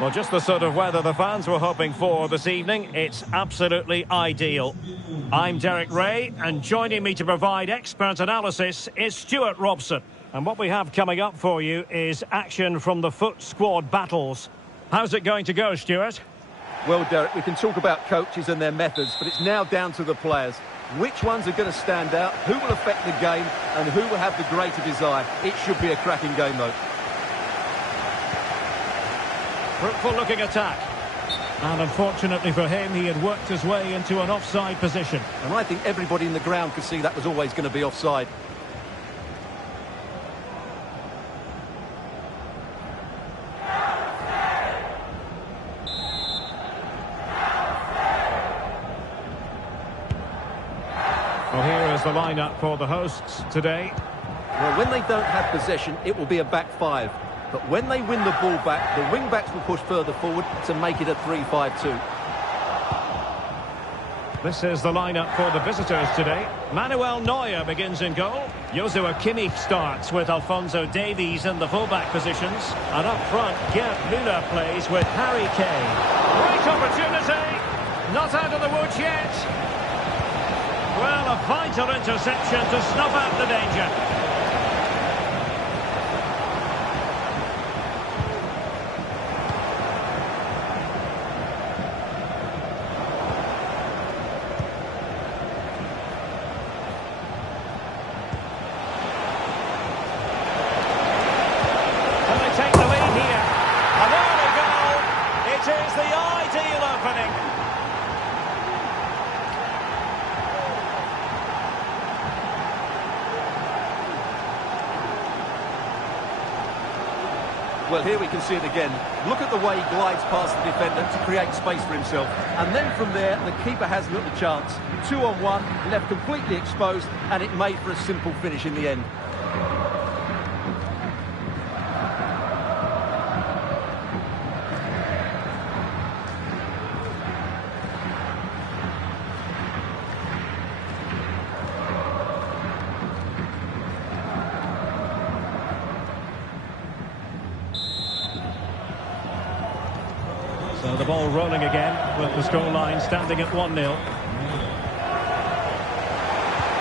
Well, just the sort of weather the fans were hoping for this evening. It's absolutely ideal. I'm Derek Ray, and joining me to provide expert analysis is Stuart Robson. And what we have coming up for you is action from the FUT squad battles. How's it going to go, Stuart? Well, Derek, we can talk about coaches and their methods, but it's now down to the players. Which ones are going to stand out, who will affect the game, and who will have the greater desire? It should be a cracking game, though. Fruitful looking attack. And unfortunately for him, he had worked his way into an offside position. And I think everybody in the ground could see that was always going to be offside. Well, here is the lineup for the hosts today. Well, when they don't have possession, it will be a back five. But when they win the ball back, the wing-backs will push further forward to make it a 3-5-2. This is the lineup for the visitors today. Manuel Neuer begins in goal. Joshua Kimmich starts with Alphonso Davies in the full-back positions. And up front, Gerd Müller plays with Harry Kane. Great opportunity! Not out of the woods yet. Well, a vital interception to snuff out the danger. Well, here we can see it again. Look at the way he glides past the defender to create space for himself. And then from there, the keeper has little chance. 2-on-1, left completely exposed, and it made for a simple finish in the end. So the ball rolling again with the scoreline standing at 1-0.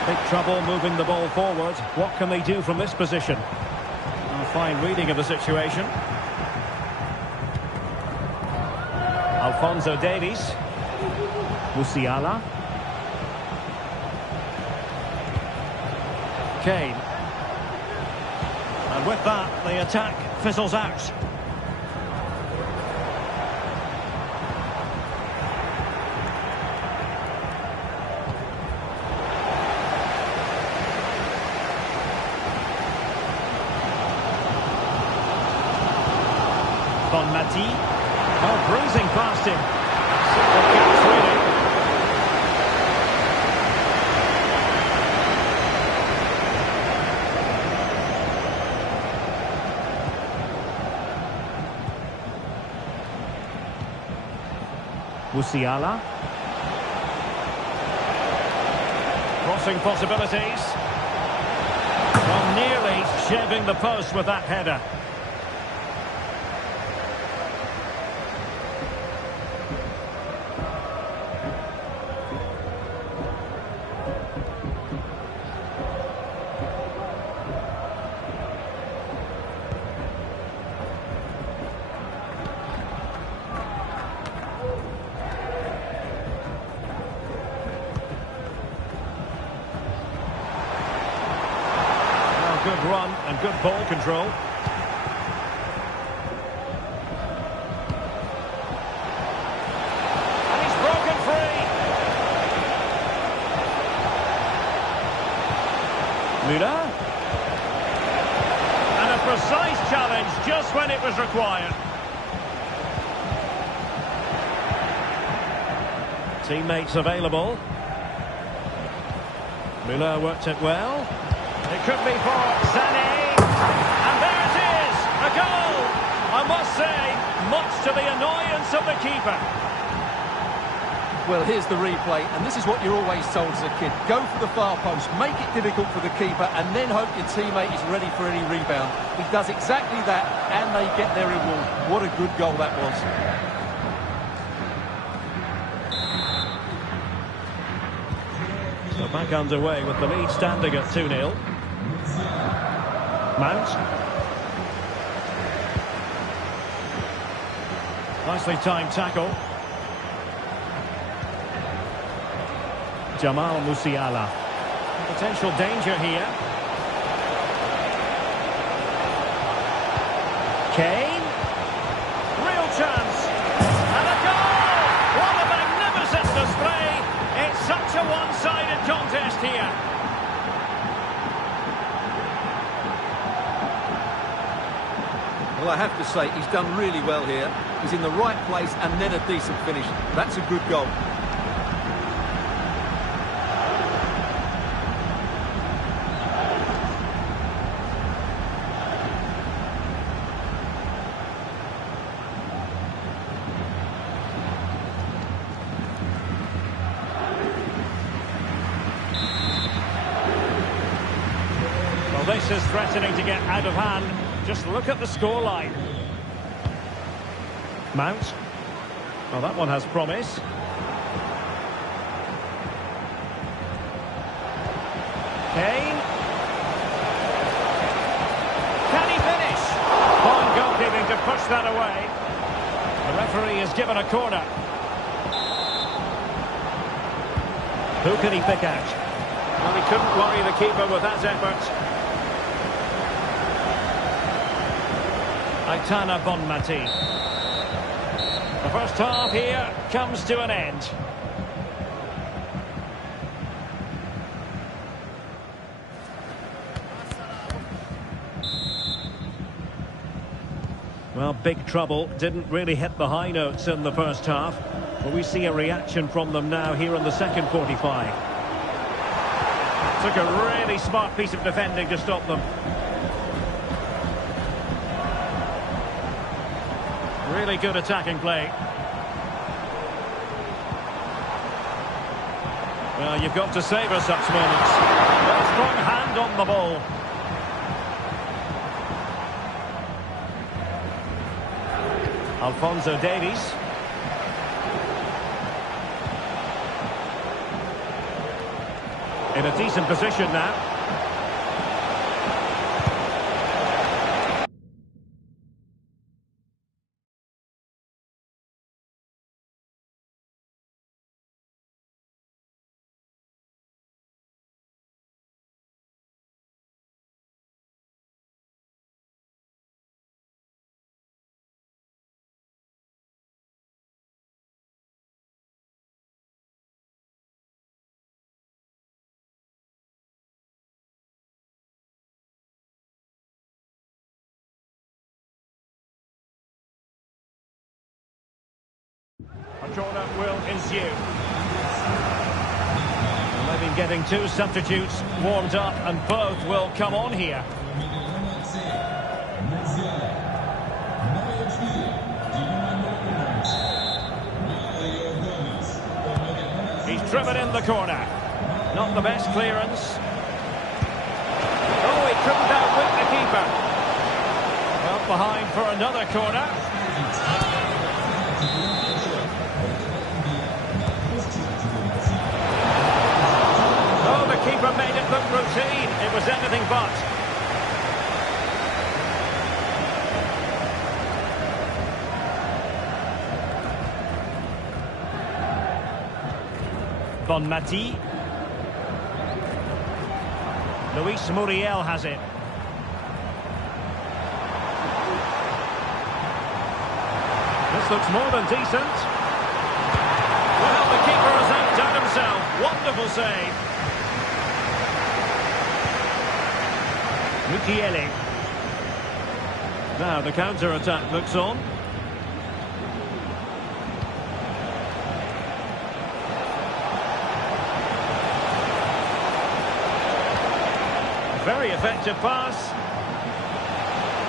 Big trouble moving the ball forward. What can they do from this position? A fine reading of the situation. Alphonso Davies. Musiala. Kane. And with that, the attack fizzles out. Mati. Oh, bruising past him. Simple catch, really. Musiala. Crossing possibilities. Well, nearly shaving the post with that header. Good run and good ball control. And he's broken free. Müller. And a precise challenge just when it was required. Teammates available. Müller worked it well. It could be for Sané, and there it is, a goal! I must say, much to the annoyance of the keeper. Well, here's the replay, and this is what you're always told as a kid. Go for the far post, make it difficult for the keeper, and then hope your teammate is ready for any rebound. He does exactly that, and they get their reward. What a good goal that was. So back underway with the lead standing at 2-0. Mount. Nicely timed tackle. Jamal Musiala. Potential danger here. Kane. Real chance. And a goal! What a magnificent display! It's such a one-sided contest here. Well, I have to say, he's done really well here. He's in the right place and then a decent finish. That's a good goal. Well, this is threatening to get out of hand. Just look at the scoreline. Mount. Well, that one has promise. Kane. Can he finish? Fine goalkeeping to push that away. The referee has given a corner. Who can he pick out? Well, he couldn't worry the keeper with that effort. Aitana Bonmati. The first half here comes to an end. Well, big trouble. Didn't really hit the high notes in the first half. But we see a reaction from them now here in the second 45. Took a really smart piece of defending to stop them. Really good attacking play. Well, you've got to savour such moments. A strong hand on the ball. Alphonso Davies. In a decent position now. A corner will ensue. And they've been getting two substitutes warmed up, and both will come on here. He's driven in the corner. Not the best clearance. Oh, he couldn't outwit the keeper. Well, behind for another corner. Keeper made it look routine. It was anything but. Bonmati. Luis Muriel has it. This looks more than decent. Well, the keeper has outdone himself. Wonderful save. Mukiele. Now the counter-attack looks on. Very effective pass.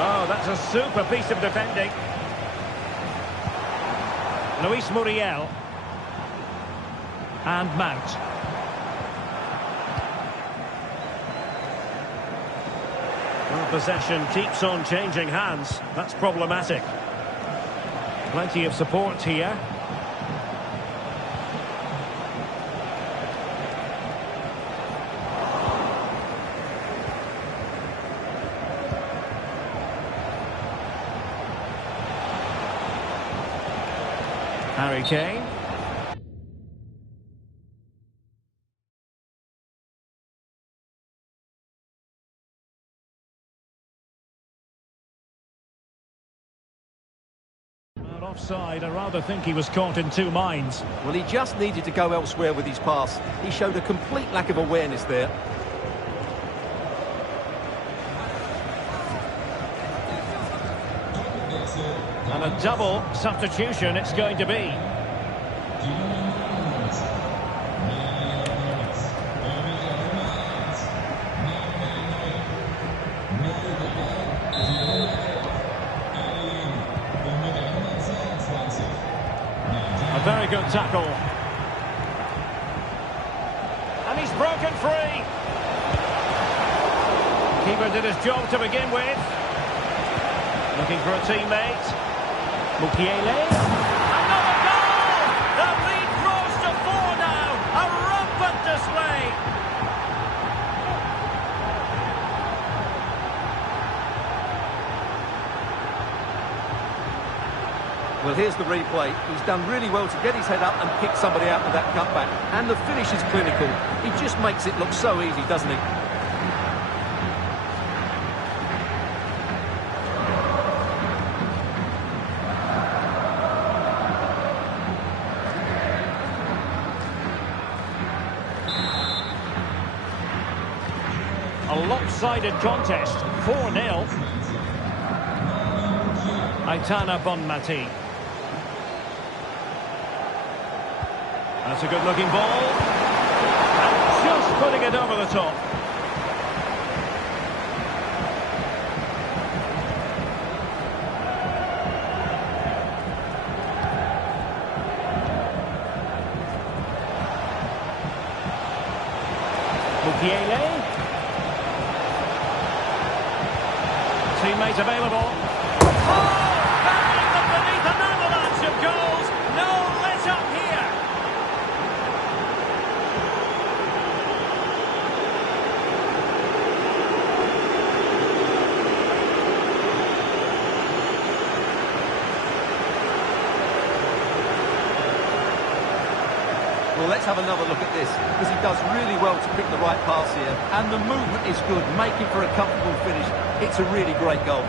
Oh, that's a super piece of defending. Luis Muriel. And Mount. Well, possession keeps on changing hands. That's problematic. Plenty of support here. Harry Kane. Not offside. I rather think he was caught in two minds. Well, he just needed to go elsewhere with his pass. He showed a complete lack of awareness there. And a double substitution it's going to be. A very good tackle. And he's broken free. Keeper did his job to begin with. Looking for a teammate. Mukiele. Another goal! The lead grows to 4 now. A rampant display. Well, here's the replay. He's done really well to get his head up and pick somebody out with that cutback. And the finish is clinical. He just makes it look so easy, doesn't he? A lopsided contest, 4-0. Aitana Bonmati. That's a good-looking ball. And just putting it over the top. Mukiele. Teammate available. Oh! Bang! But beneath an avalanche of goals. No let up here. Well, let's have another look at this, because he does really well to pick the right pass here. And the movement is good, making for a comfortable finish. It's a really great goal.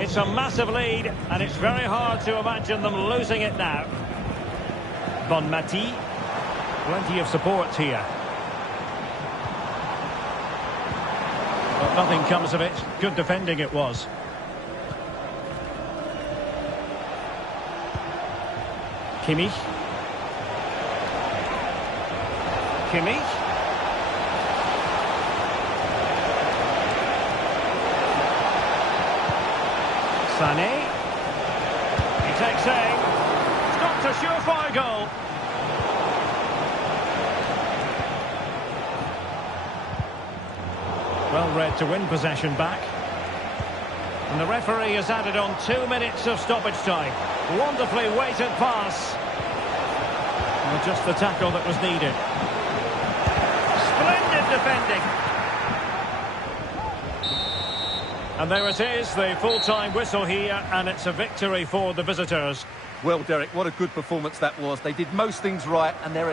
It's a massive lead, and it's very hard to imagine them losing it now. Bonmati. Plenty of support here. But nothing comes of it. Good defending it was. Kimmich. Kimmich. Sané. He takes aim. Stopped a surefire goal. Well read to win possession back. And the referee has added on 2 minutes of stoppage time. Wonderfully weighted pass. Well, just the tackle that was needed. Splendid defending. And there it is, the full-time whistle here, and it's a victory for the visitors. Well, Derek, what a good performance that was. They did most things right, and they're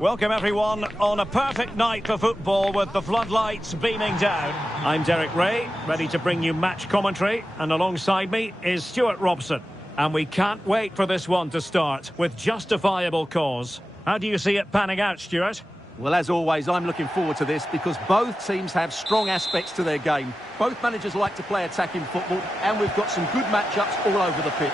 Welcome everyone on a perfect night for football with the floodlights beaming down. I'm Derek Ray, ready to bring you match commentary, and alongside me is Stuart Robson. And we can't wait for this one to start with justifiable cause. How do you see it panning out, Stuart? Well, as always, I'm looking forward to this because both teams have strong aspects to their game. Both managers like to play attacking football, and we've got some good matchups all over the pitch.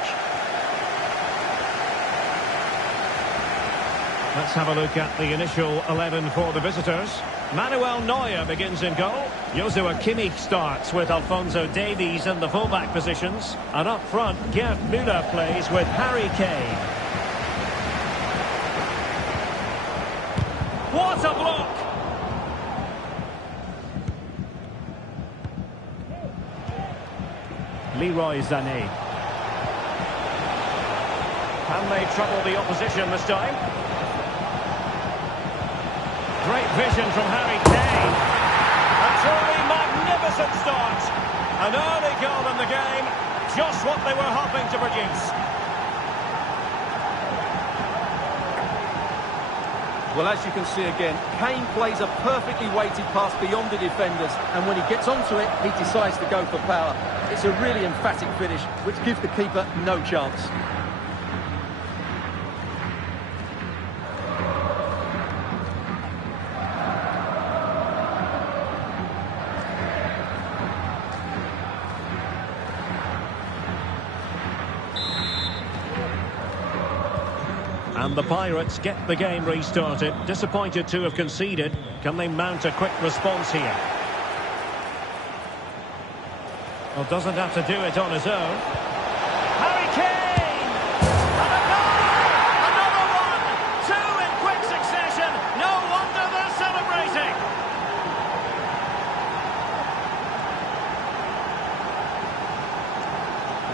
Let's have a look at the initial 11 for the visitors. Manuel Neuer begins in goal. Joshua Kimmich starts with Alphonso Davies in the fullback positions. And up front, Gerd Müller plays with Harry Kane. What a block! Leroy Sané. Can they trouble the opposition this time? Great vision from Harry Kane. A truly magnificent start. An early goal in the game. Just what they were hoping to produce. Well, as you can see again, Kane plays a perfectly weighted pass beyond the defenders, and when he gets onto it, he decides to go for power. It's a really emphatic finish, which gives the keeper no chance. And the Pirates get the game restarted. Disappointed to have conceded. Can they mount a quick response here? Well, doesn't have to do it on his own. Harry Kane! And a goal! Another one! Two in quick succession. No wonder they're celebrating.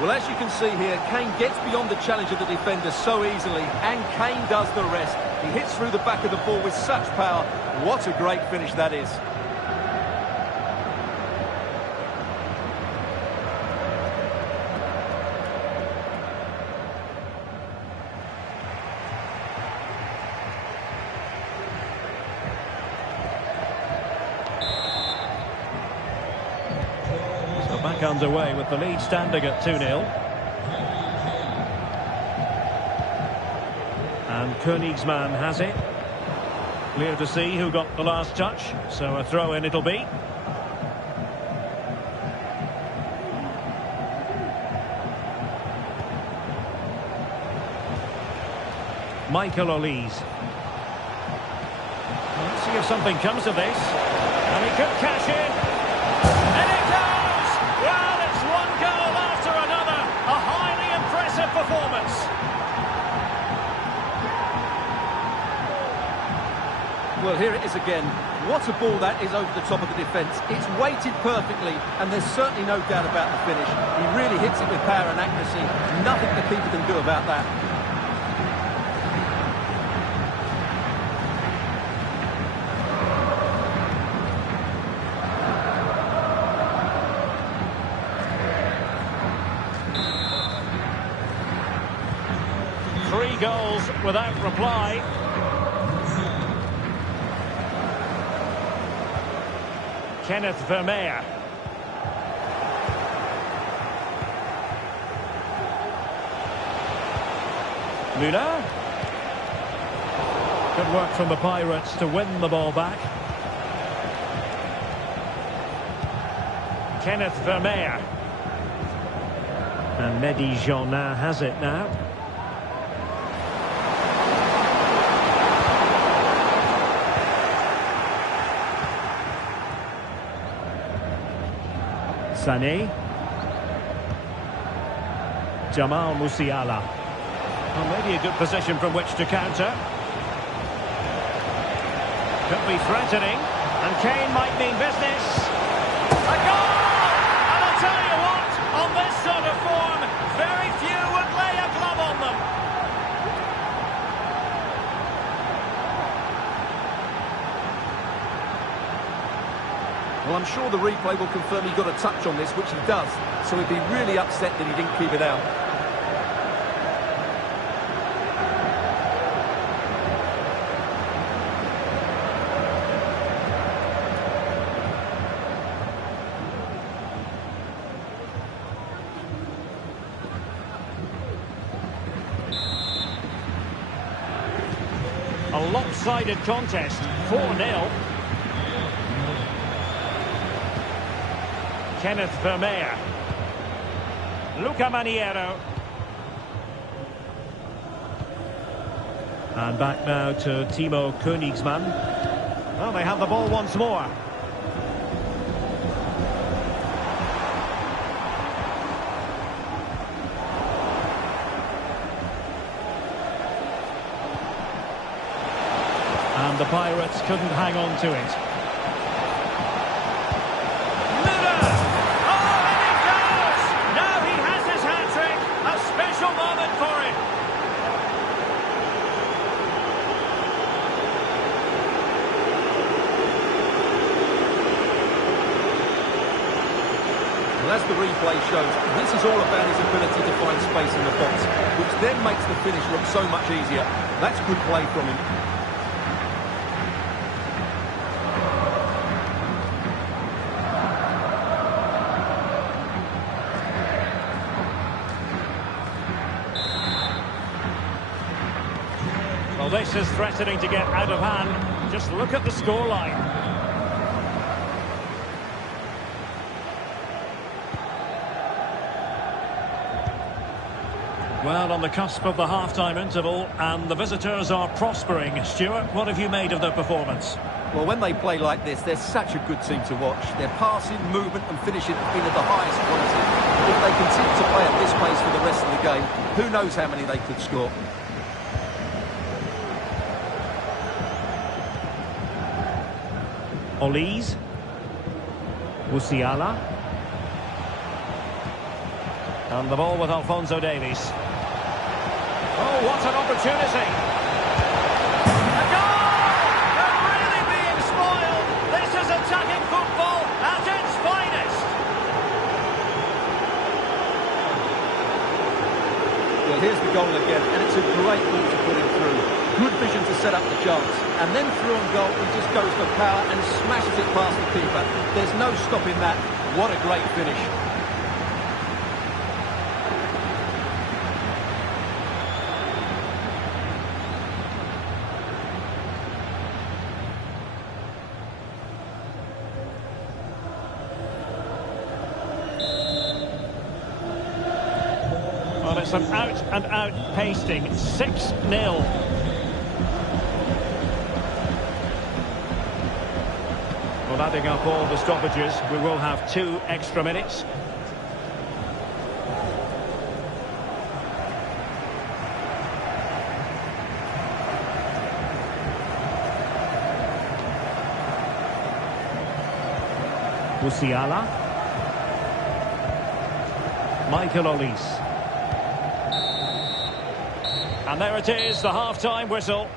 Well, as you can see here, Kane gets beyond the challenge of the defender so easily, and Kane does the rest. He hits through the back of the ball with such power. What a great finish that is. Back underway with the lead standing at 2-0. And Königsmann has it. Clear to see who got the last touch, so a throw-in it'll be. Michael Olise. Let's see if something comes of this. And he could cash in. And it goes! Well, it's one goal after another. A highly impressive performance. Well, here it is again. What a ball that is over the top of the defence. It's weighted perfectly, and there's certainly no doubt about the finish. He really hits it with power and accuracy. Nothing the keeper can do about that. Three goals without reply. Kenneth Vermeer. Müller. Good work from the Pirates to win the ball back. Kenneth Vermeer. And Mehdi Jeannin has it now. Sané. Jamal Musiala. Well, maybe a good position from which to counter. Could be threatening. And Kane might mean business. A goal! And I'll tell you what, on this sort of form, very few would lay a glove on them. Well, I'm sure the replay will confirm he got a touch on this, which he does. So he'd be really upset that he didn't keep it out. A lopsided contest, 4-0. Kenneth Vermeer. Luca Maniero. And back now to Timo Königsmann. Well, they have the ball once more. And the Pirates couldn't hang on to it. Müller! Oh, and it goes! Now he has his hat-trick. A special moment for him. Well, as the replay shows, this is all about his ability to find space in the box, which then makes the finish look so much easier. That's good play from him. Well, this is threatening to get out of hand. Just look at the scoreline. Well, on the cusp of the half-time interval, and the visitors are prospering. Stuart, what have you made of their performance? Well, when they play like this, they're such a good team to watch. Their passing, movement and finishing have been of the highest quality. If they continue to play at this pace for the rest of the game, who knows how many they could score. Olise. Musiala. And the ball with Alphonso Davies. Oh, what an opportunity! A goal! They're really being spoiled! This is attacking football at its finest! Well, here's the goal again, and it's a great ball to put him through. Good vision to set up the chance. And then through on goal, he just goes for power and smashes it past the keeper. There's no stopping that. What a great finish. Well, it's an out-and-out pasting. 6-0. Well, adding up all the stoppages, we will have 2 extra minutes. Musiala. Michael Olise. And there it is, the half-time whistle.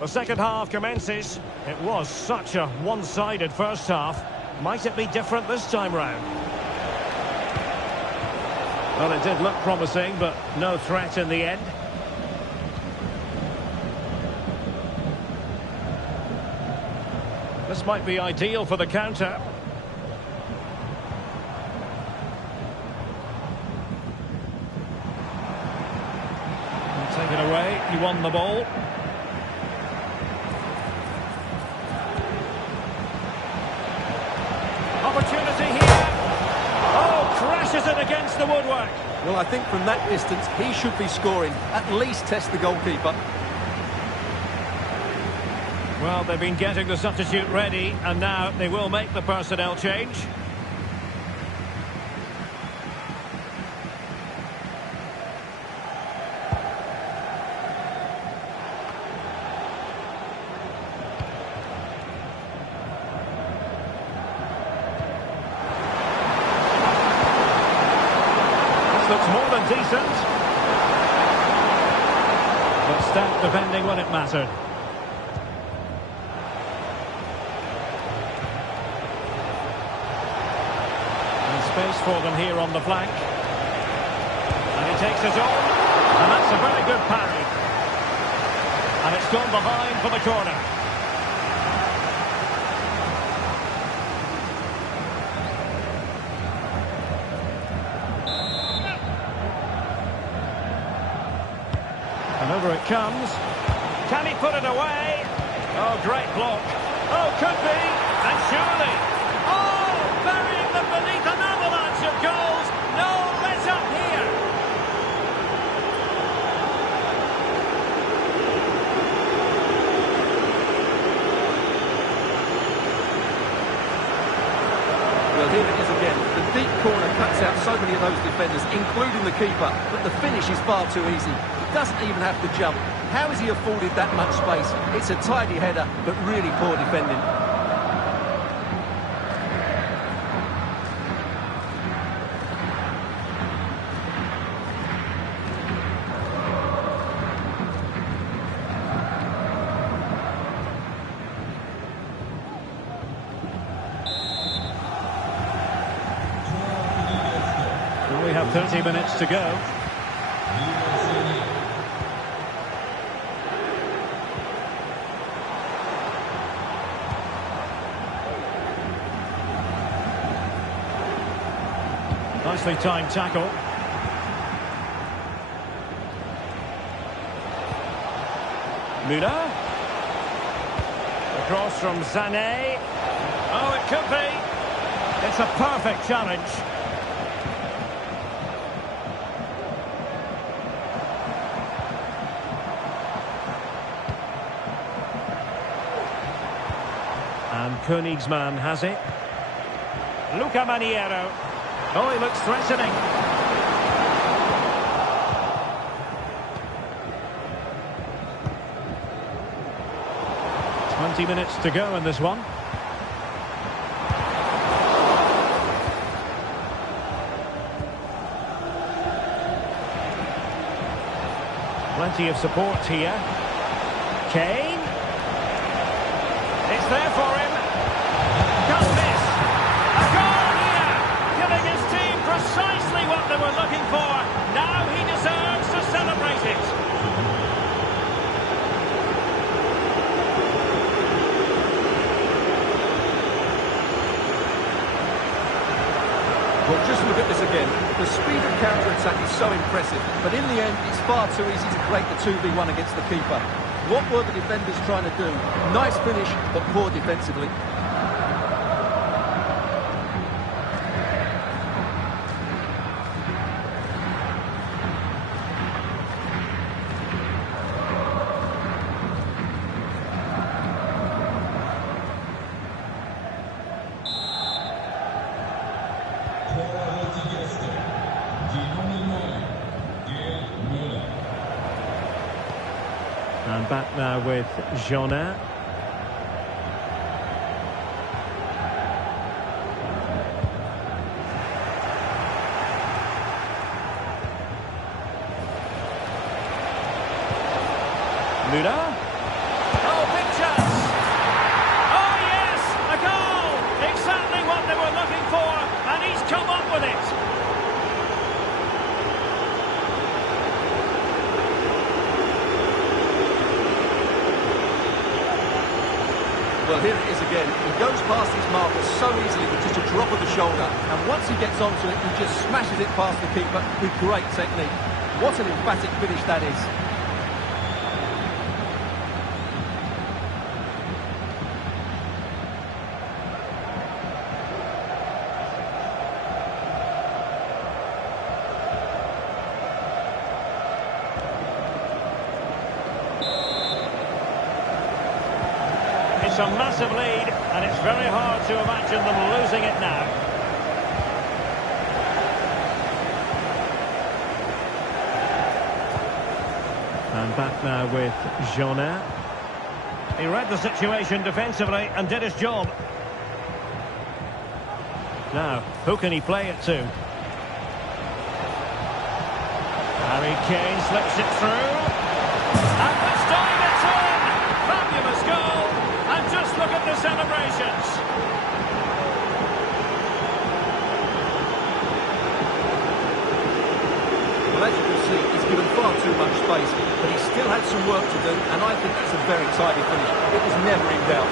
The second half commences. It was such a one-sided first half. Might it be different this time round? Well, it did look promising, but no threat in the end. This might be ideal for the counter. And taken away, he won the ball. Smashes it against the woodwork. Well, I think from that distance, he should be scoring. At least test the goalkeeper. Well, they've been getting the substitute ready, and now they will make the personnel change. This looks more than decent. But stout defending when it mattered. Space for them here on the flank. And he takes it on. And that's a very good parry. And it's gone behind for the corner. And over it comes. Can he put it away? Oh, great block. Oh, could be. And surely. Oh, burying them beneath an avalanche of goals. No let up here. Well, here it is again. The deep corner cuts out so many of those defenders, including the keeper, but the finish is far too easy. He doesn't even have to jump. How is he afforded that much space? It's a tidy header, but really poor defending. We have 30 minutes to go. Nicely timed tackle. Müller. Across from Sané. Oh, it could be. It's a perfect challenge. And Königsmann has it. Luca Maniero. Oh, he looks threatening. "20 minutes to go in this one. Plenty of support here. Kane. It's there for him. Can't miss. A goal here. Giving his team precisely what they were looking for. Now he deserves to celebrate it. Well, just look at this again. The speed of counter-attack is so impressive, but in the end, it's far too easy to create the 2v1 against the keeper. What were the defenders trying to do? Nice finish, but poor defensively. And back now with Jonin. Müller. Oh, big chance. Oh, yes, a goal. Exactly what they were looking for, and he's come up with it. Well, here it is again. He goes past his marker so easily with just a drop of the shoulder. And once he gets onto it, he just smashes it past the keeper with great technique. What an emphatic finish that is. It's a massive lead, and it's very hard to imagine them losing it now. And back now with Jonin. He read the situation defensively and did his job. Now, who can he play it to? Harry Kane slips it through. And this time it's in! Fabulous goal! And just look at the celebrations. Well, as you can see, he's given far too much space, but he still had some work to do, and I think that's a very tidy finish. It was never in doubt.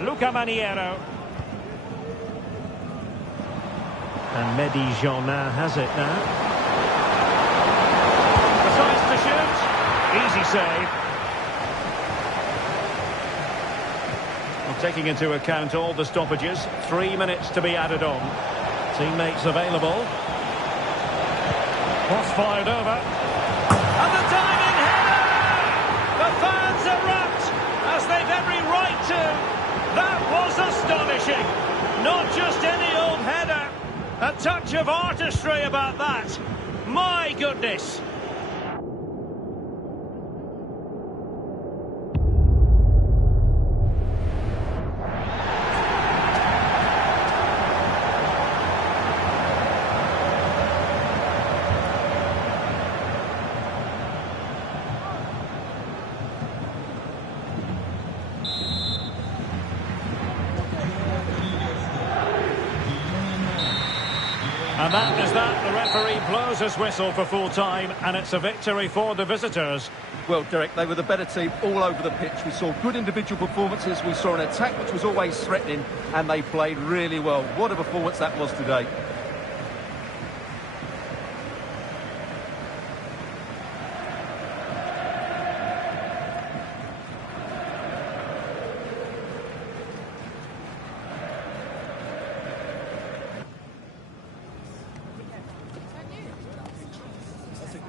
Luca Maniero. And Mehdi Jonin has it now. Decides to shoot. Easy save. Well, taking into account all the stoppages, 3 minutes to be added on. Teammates available. Cross fired over. And the diving header! The fans erupt, as they've every right to. That was astonishing. Not just any old header. A touch of artistry about that. My goodness. And that is that. The referee blows his whistle for full time, and it's a victory for the visitors. Well, Derek, they were the better team all over the pitch. We saw good individual performances. We saw an attack which was always threatening, and they played really well. What a performance that was today.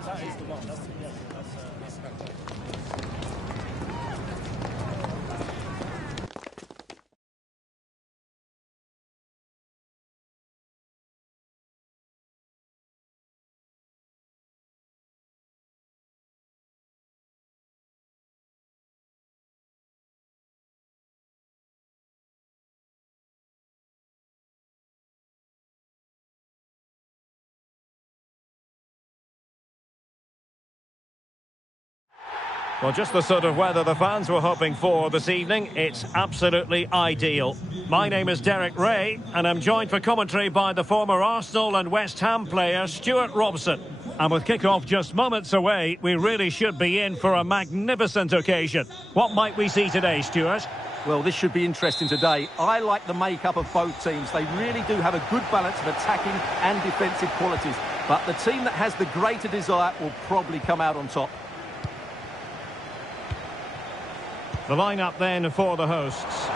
That is the one. That's Well, just the sort of weather the fans were hoping for this evening. It's absolutely ideal. My name is Derek Ray, and I'm joined for commentary by the former Arsenal and West Ham player Stuart Robson. And with kick-off just moments away, we really should be in for a magnificent occasion. What might we see today, Stuart? Well, this should be interesting today. I like the makeup of both teams. They really do have a good balance of attacking and defensive qualities. But the team that has the greater desire will probably come out on top. The lineup then for the hosts.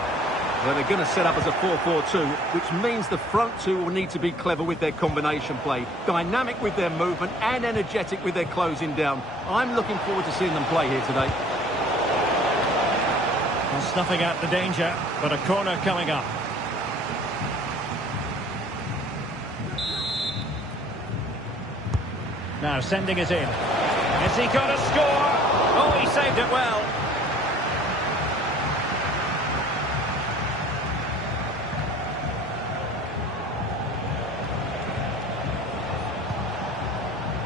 Well, they're going to set up as a 4-4-2, which means the front two will need to be clever with their combination play, dynamic with their movement and energetic with their closing down. I'm looking forward to seeing them play here today. Well, snuffing out the danger, but a corner coming up. Now sending it in. Is he going to score? Oh, he saved it well.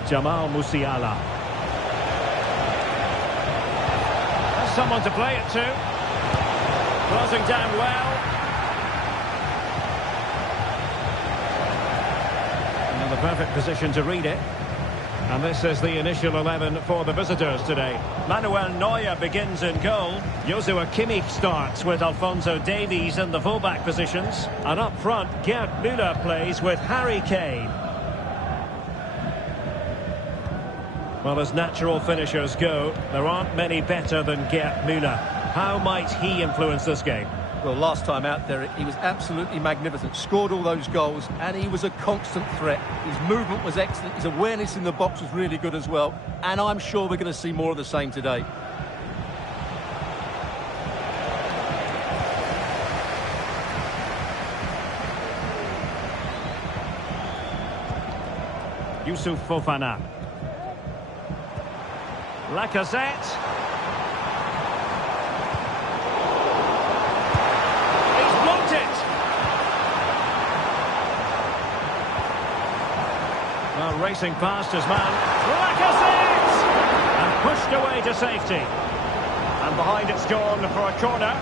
Jamal Musiala. There's someone to play it to. Closing down well. Another perfect position to read it. And this is the initial 11 for the visitors today. Manuel Neuer begins in goal. Joshua Kimmich starts with Alphonso Davies in the fullback positions. And up front, Gerd Müller plays with Harry Kane. Well, as natural finishers go, there aren't many better than Gerd Müller. How might he influence this game? Well, last time out there, he was absolutely magnificent. Scored all those goals, and he was a constant threat. His movement was excellent. His awareness in the box was really good as well. And I'm sure we're going to see more of the same today. Youssouf Fofana. Lacazette. Well, racing past his man, Lacazette! And pushed away to safety. And behind it's gone for a corner.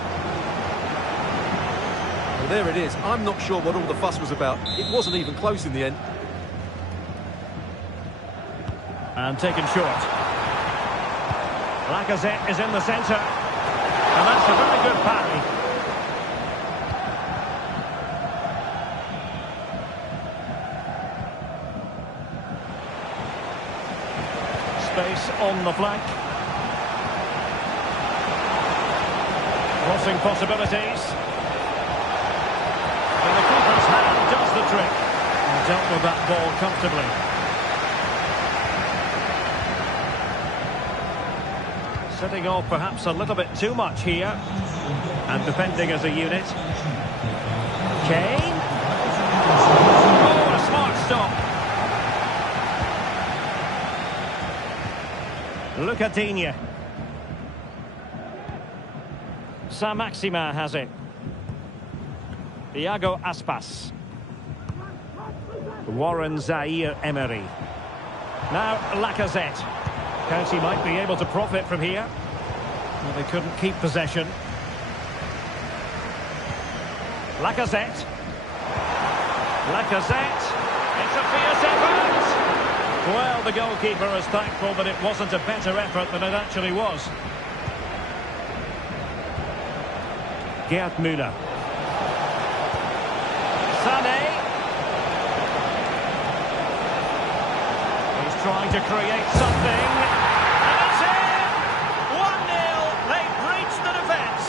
Well, there it is. I'm not sure what all the fuss was about. It wasn't even close in the end. And taken short. Lacazette is in the centre. And that's a very good parry. Space on the flank. Crossing possibilities. And the keeper's hand does the trick. And dealt with that ball comfortably. Setting off perhaps a little bit too much here. And defending as a unit. Kane. Oh, a smart stop. Lucadinha. Saint-Maximin has it. Iago Aspas. Warren Zaïre-Emery. Now Lacazette. County might be able to profit from here. Well, they couldn't keep possession. Lacazette. Lacazette. It's a fierce effort. Well, the goalkeeper is thankful that it wasn't a better effort than it actually was. Gerd Müller. Sané. He's trying to create something. And it's in! 1-0. They've breached the defence.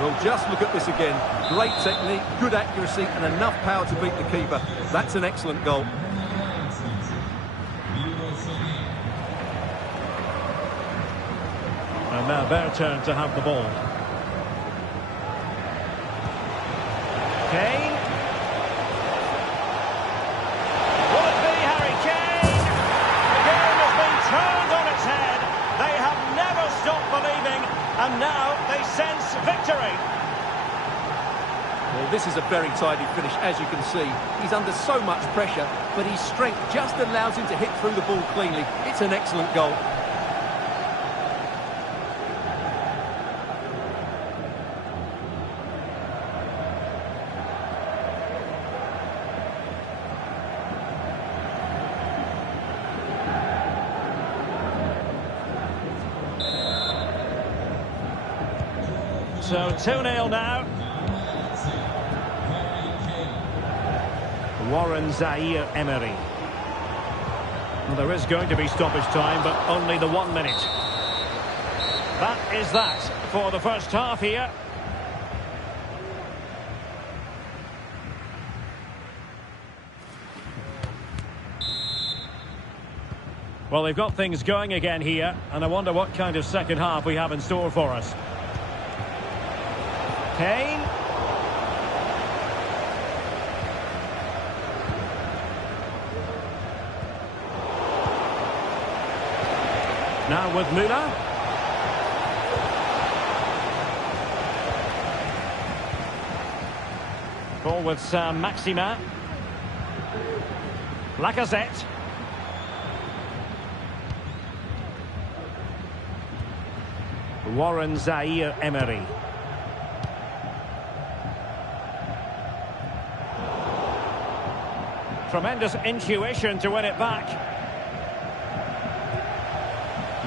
Well, just look at this again. Great technique, good accuracy, and enough power to beat the keeper. That's an excellent goal. And now their turn to have the ball. Kane. Will it be Harry Kane? The game has been turned on its head. They have never stopped believing, and now they sense victory. Well, this is a very tidy finish, as you can see. He's under so much pressure, but his strength just allows him to hit through the ball cleanly. It's an excellent goal. So 2-0 now. Warren Zaïre-Emery. Well, there is going to be stoppage time, but only the 1 minute. That is that for the first half here. Well, they've got things going again here, and I wonder what kind of second half we have in store for us. Kane. Now with Müller. Ball with Saint-Maximin. Lacazette. Warren Zaire-Emery. Tremendous intuition to win it back.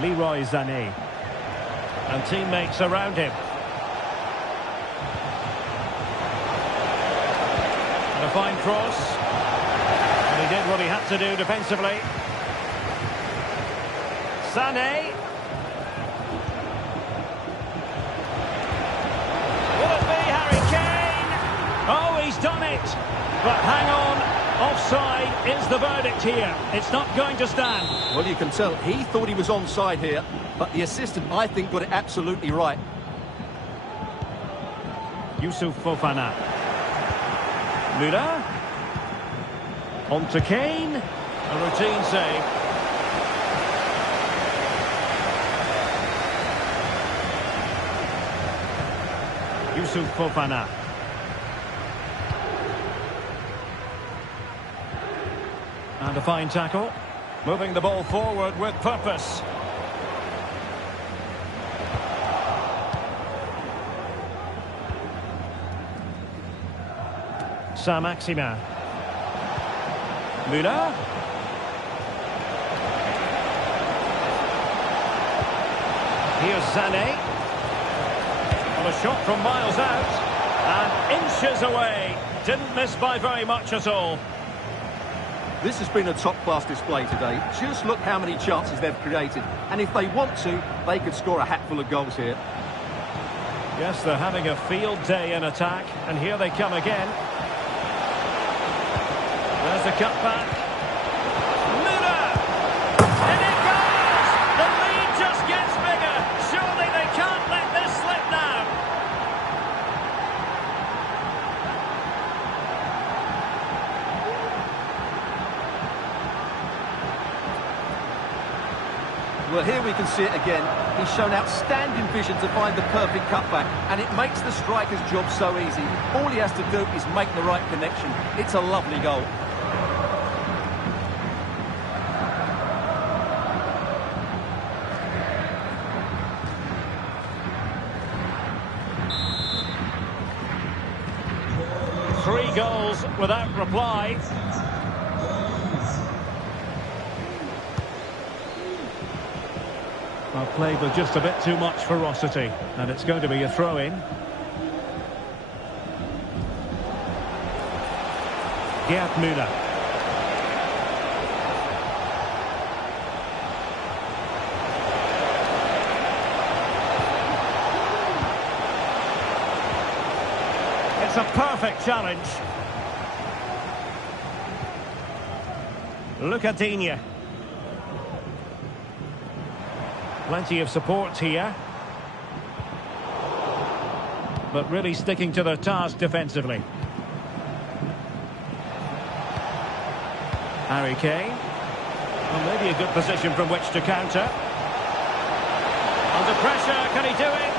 Leroy Sané. And teammates around him. And a fine cross. And he did what he had to do defensively. Sané. Will it be Harry Kane? Oh, he's done it. But hang on. Offside is the verdict here. It's not going to stand. Well, you can tell he thought he was onside here, but the assistant, I think, got it absolutely right. Youssouf Fofana. Müller. On to Kane. A routine save. Youssouf Fofana. And a fine tackle. Moving the ball forward with purpose. Saint-Maximin. Müller. Here's Sané. Well, a shot from miles out. And inches away. Didn't miss by very much at all. This has been a top-class display today. Just look how many chances they've created. And if they want to, they could score a hatful of goals here. Yes, they're having a field day in attack. And here they come again. There's the cutback. Müller! And it goes! The lead just gets bigger. Surely they can't let this slip now. Well, here we can see it again. He's shown outstanding vision to find the perfect cutback, and it makes the striker's job so easy. All he has to do is make the right connection. It's a lovely goal. Three goals without reply. Well, played with just a bit too much ferocity, and it's going to be a throw-in. Gerd Müller. It's a perfect challenge. Look at Digne. Plenty of support here. But really sticking to their task defensively. Harry Kane. Well, maybe a good position from which to counter. Under pressure, can he do it?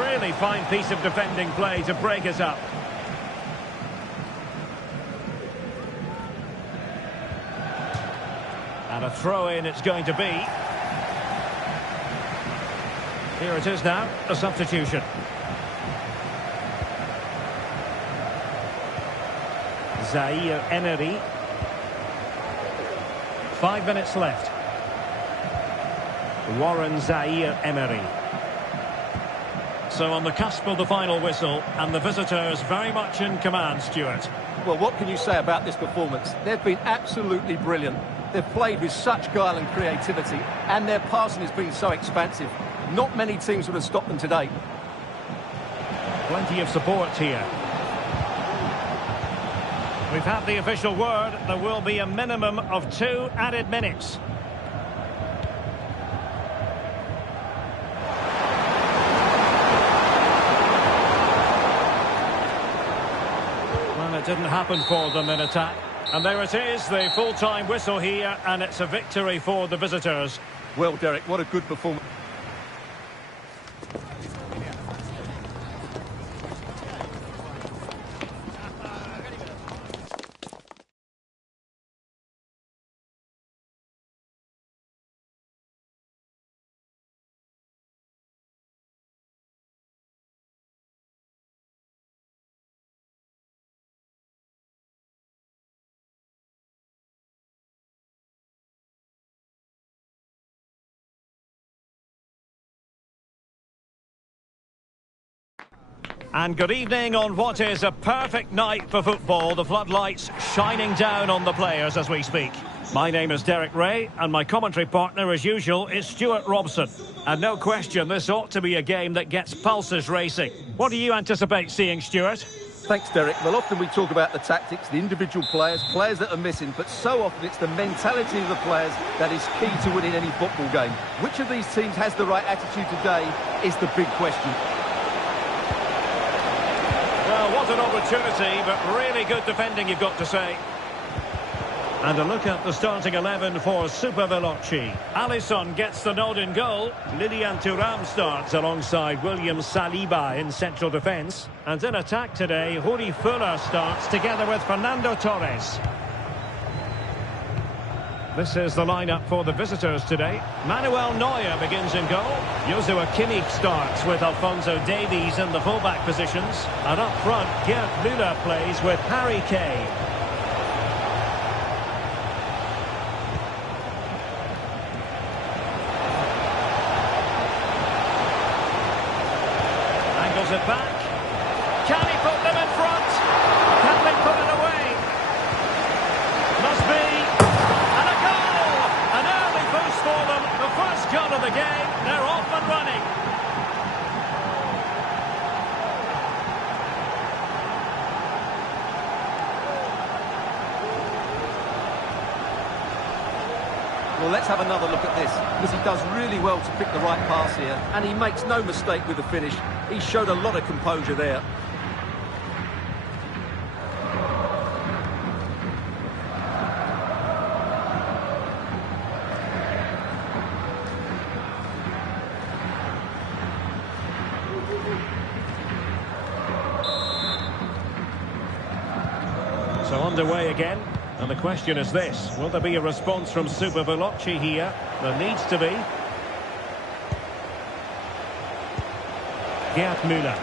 Really fine piece of defending play to break us up. And a throw-in it's going to be. Here it is now, a substitution. Zaire-Emery. 5 minutes left. Warren Zaire-Emery. So on the cusp of the final whistle, and the visitors very much in command, Stuart. Well, what can you say about this performance? They've been absolutely brilliant. They've played with such guile and creativity, and their passing has been so expansive. Not many teams would have stopped them today. Plenty of support here. We've had the official word. There will be a minimum of 2 added minutes. Well, it didn't happen for them in attack. And there it is, the full-time whistle here, and it's a victory for the visitors. Well, Derek, what a good performance. And good evening on what is a perfect night for football. The floodlights shining down on the players as we speak. My name is Derek Ray, and my commentary partner, as usual, is Stuart Robson. And no question, this ought to be a game that gets pulses racing. What do you anticipate seeing, Stuart? Thanks, Derek. Well, often we talk about the tactics, the individual players that are missing, but so often it's the mentality of the players that is key to winning any football game. Which of these teams has the right attitude today is the big question. Well, what an opportunity, but really good defending, you've got to say. And a look at the starting 11 for Super Veloci. Alisson gets the nod in goal. Lilian Thuram starts alongside William Saliba in central defence. And in attack today, Rudi Fuller starts together with Fernando Torres. This is the lineup for the visitors today. Manuel Neuer begins in goal. Joshua Kimmich starts with Alphonso Davies in the fullback positions. And up front, Gerd Müller plays with Harry Kane. Angles it back. Can he put them in front? Can they put it away? Must be. And a goal! An early boost for them. The first goal of the game. They're off and running. Well, let's have another look at this, because he does really well to pick the right pass here, and he makes no mistake with the finish. He showed a lot of composure there. So underway again. And the question is this, will there be a response from Super Veloci here? There needs to be. Gerd Müller.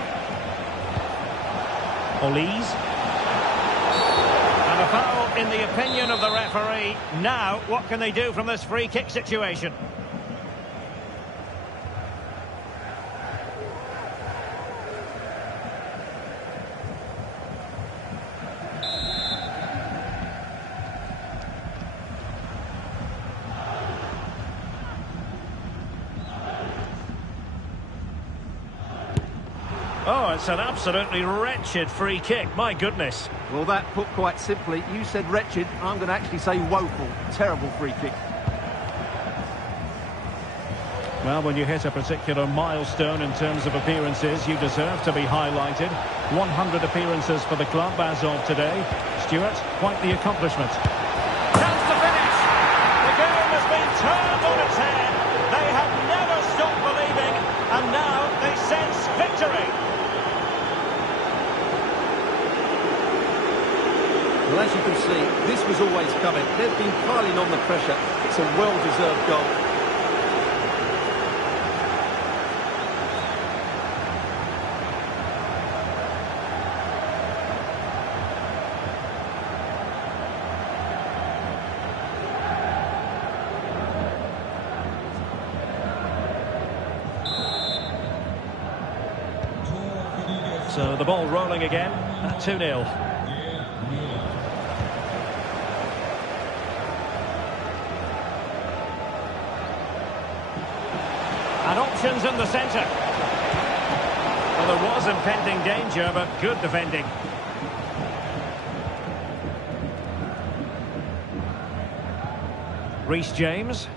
Olise. And a foul in the opinion of the referee. Now, what can they do from this free kick situation? Oh, it's an absolutely wretched free kick, my goodness. Well, that put quite simply, you said wretched, I'm going to actually say woeful. Terrible free kick. Well, when you hit a particular milestone in terms of appearances, you deserve to be highlighted. 100 appearances for the club as of today. Stuart, quite the accomplishment. Chance to finish! The game has been turned on its head. They have never stopped believing, and now they sense victory. Well, as you can see, this was always coming. They've been piling on the pressure. It's a well-deserved goal. So the ball rolling again at 2-0. And options in the centre. Well, there was impending danger, but good defending. Reece James.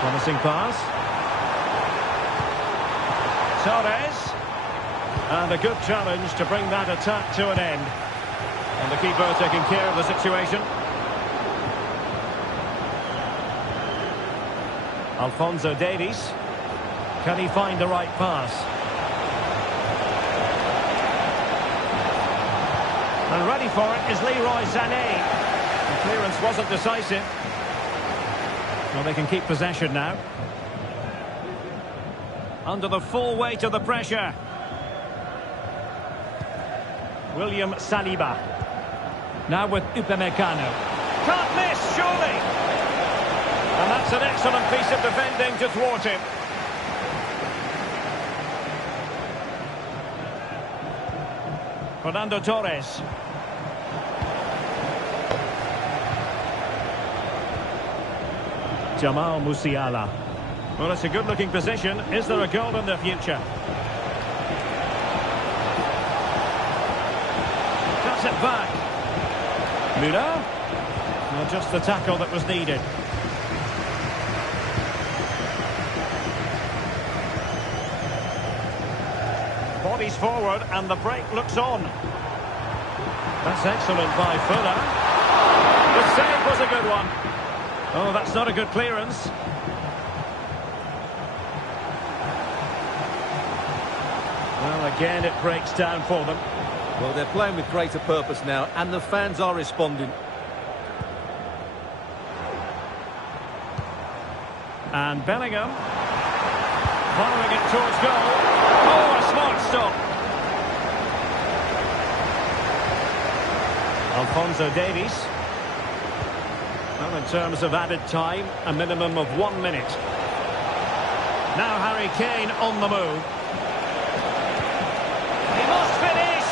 Promising pass. Torres. And a good challenge to bring that attack to an end. And the keeper taking care of the situation. Alphonso Davies. Can he find the right pass? And ready for it is Leroy Sané. The clearance wasn't decisive. Well, they can keep possession now. Under the full weight of the pressure. William Saliba. Now with Upamecano. Can't miss, surely! And that's an excellent piece of defending to thwart him. Fernando Torres. Jamal Musiala. Well, it's a good-looking position. Is there a goal in the future? Cuts it back. Müller. Well, just the tackle that was needed. Bodies forward and the break looks on. That's excellent by Fuller. The save was a good one. Oh, that's not a good clearance. Well, again, it breaks down for them. Well, they're playing with greater purpose now, and the fans are responding. And Bellingham. Following it towards goal. Oh, a smart stop. Alphonso Davies. Well, in terms of added time, a minimum of 1 minute. Now Harry Kane on the move. He must finish!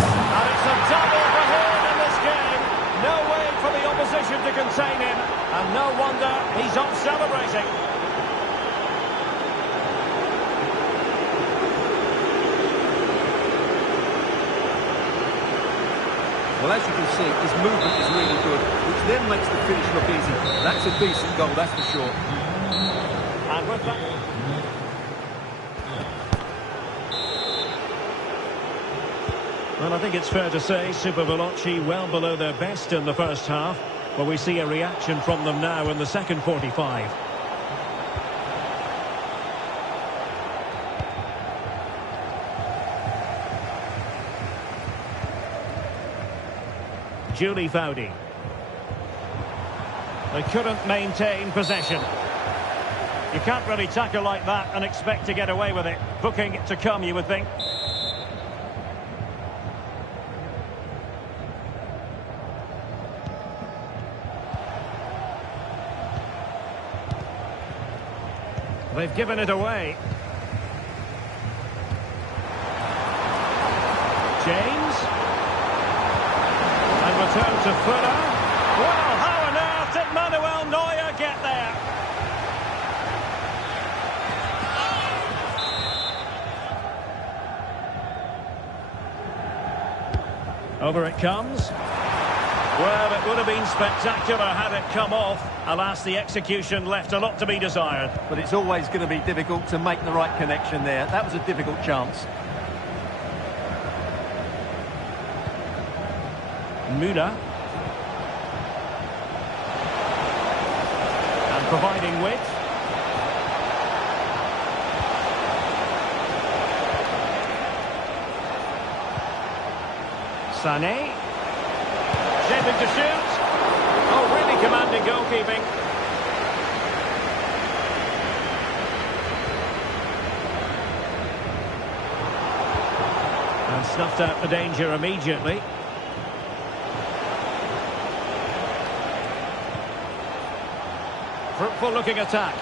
And it's a double for him in this game. No way for the opposition to contain him. And no wonder he's off celebrating. Well, as you can see, his movement is really good, which then makes the finish look easy. That's a decent goal, that's for sure. And with that... Well, I think it's fair to say Super Veloci well below their best in the first half. But we see a reaction from them now in the second 45. Julie Foudy. They couldn't maintain possession. You can't really tackle like that and expect to get away with it. Booking to come, you would think. They've given it away. James. And return to Fuller. Well, how on earth did Manuel Neuer get there? Over it comes. Well, it would have been spectacular had it come off. Alas, the execution left a lot to be desired. But it's always going to be difficult to make the right connection there. That was a difficult chance. Müller. And providing width. Sané. Shaping to shoot. Oh, really commanding goalkeeping. And snuffed out the danger immediately. Fruitful looking attack.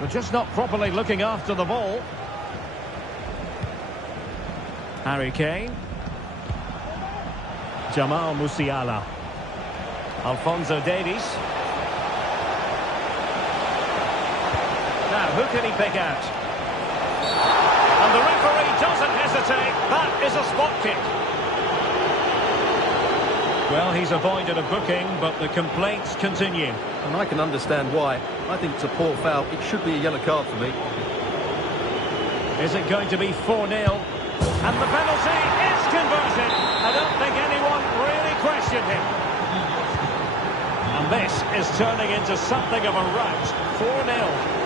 But just not properly looking after the ball. Harry Kane. Jamal Musiala. Alphonso Davies. Now, who can he pick out? And the referee doesn't hesitate. That is a spot kick. Well, he's avoided a booking, but the complaints continue. And I can understand why. I think it's a poor foul. It should be a yellow card for me. Is it going to be 4-0? And the penalty is converted. I don't think anyone really questioned him. And this is turning into something of a rout. 4-0.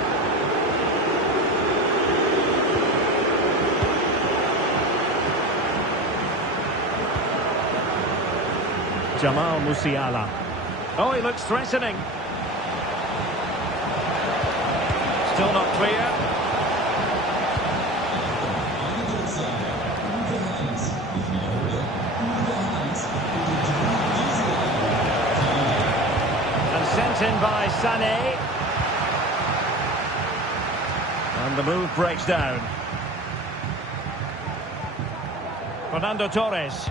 Jamal Musiala. Oh, he looks threatening. Still not clear. And sent in by Sané. And the move breaks down. Fernando Torres.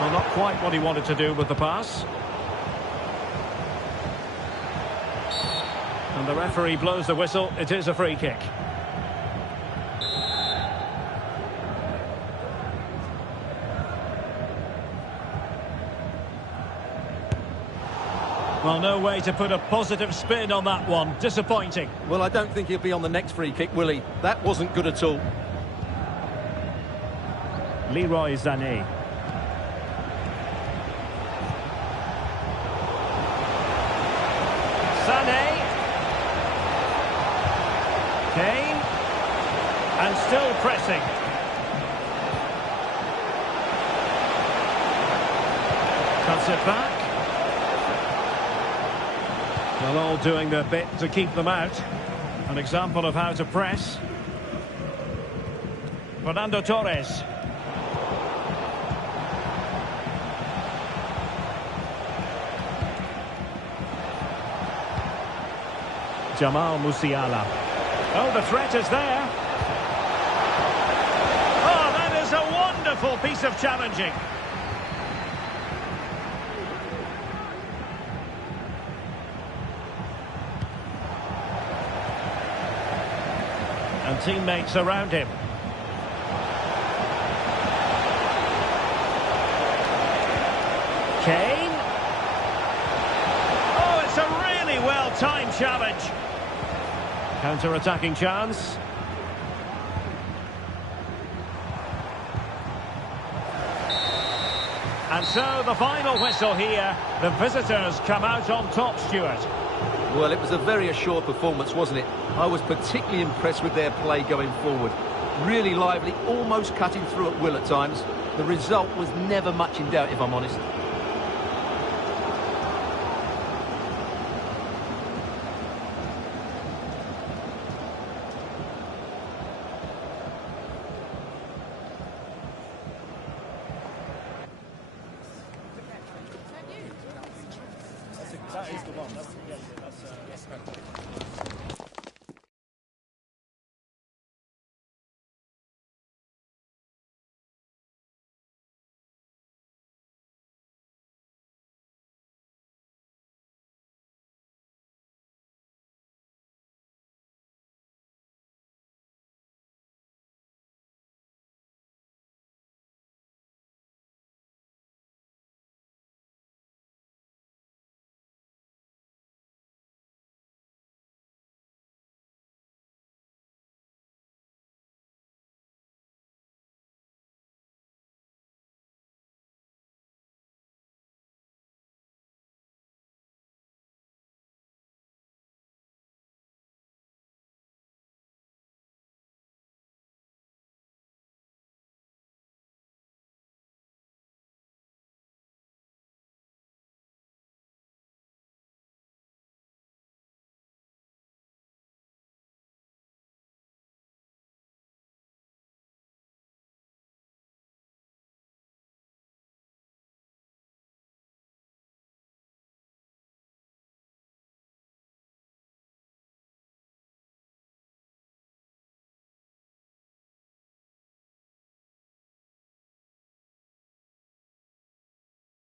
Well, not quite what he wanted to do with the pass. And the referee blows the whistle. It is a free kick. Well, no way to put a positive spin on that one. Disappointing. Well, I don't think he'll be on the next free kick, will he? That wasn't good at all. Leroy Sané. Sané. Kane. And still pressing. Cuts it back. Well, all doing their bit to keep them out. An example of how to press. Fernando Torres. Jamal Musiala. Oh, the threat is there. Oh, that is a wonderful piece of challenging. And teammates around him. Kane. Oh, it's a really well-timed challenge. Counter-attacking chance. And so the final whistle here. The visitors come out on top, Stuart. Well, it was a very assured performance, wasn't it? I was particularly impressed with their play going forward. Really lively, almost cutting through at will at times. The result was never much in doubt, if I'm honest. That is the one. That's